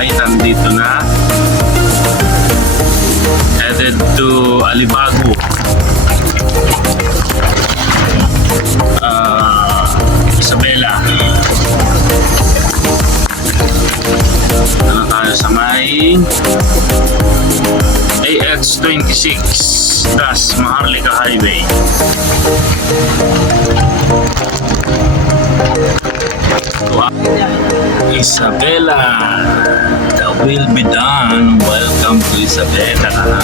ay nandito na. Headed to Alibago. Isabela. Ano tayo sa may AX26 Das Maharlika Highway. Isabela, that will be done. Welcome to Isabela.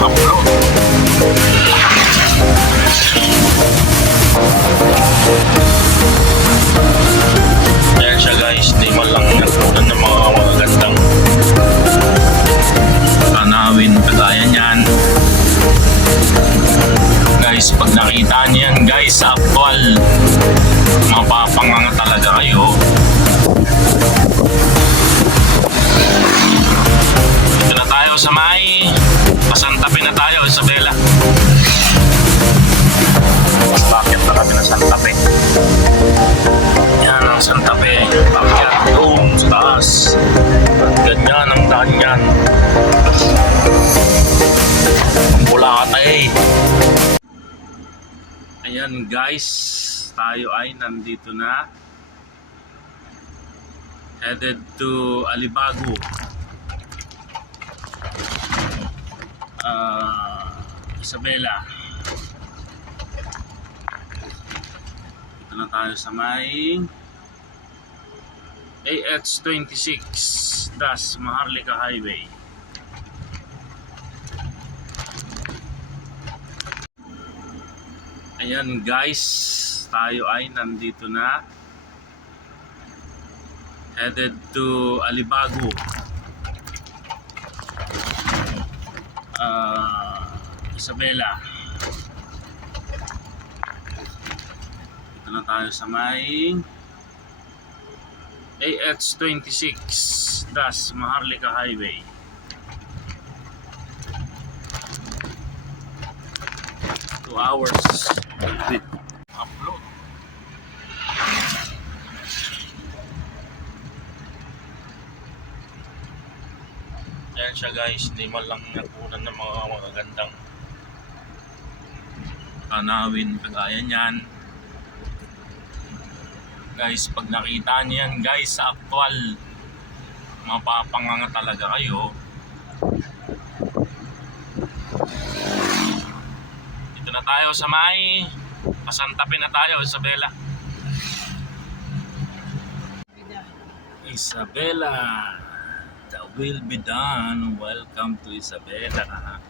Upload. Ayan siya guys, di man lang nagpunta ng mga magagandang tanawin kagaya niyan. Guys, pag nakita niyan guys sa actual, mapapanganga talaga kayo. Dito na tayo sa may pasantapi na tayo, Isabela. Bakit na kami na Santape? Yan ang Santape. Bakit doon sa taas? Ganyan ang daan yan. Bulate. Ayan guys, tayo ay nandito na. Headed to Alibago. Isabela. Dito na tayo sa may AX26 Das Maharlika Highway. Ayan guys, tayo ay nandito na. Headed to Alibago. Isabela. Dito na tayo sa may AX26 Das Maharlika Highway. Hours with upload. Ayan siya guys, hindi man lang nakunan ng mga magagandang tanawin kagaya niyan. Guys, pag nakita niyan guys sa actual, mapapanganga talaga kayo. Na tayo sa may pasantapi na tayo, Isabela. Isabela, that will be done. Welcome to Isabela.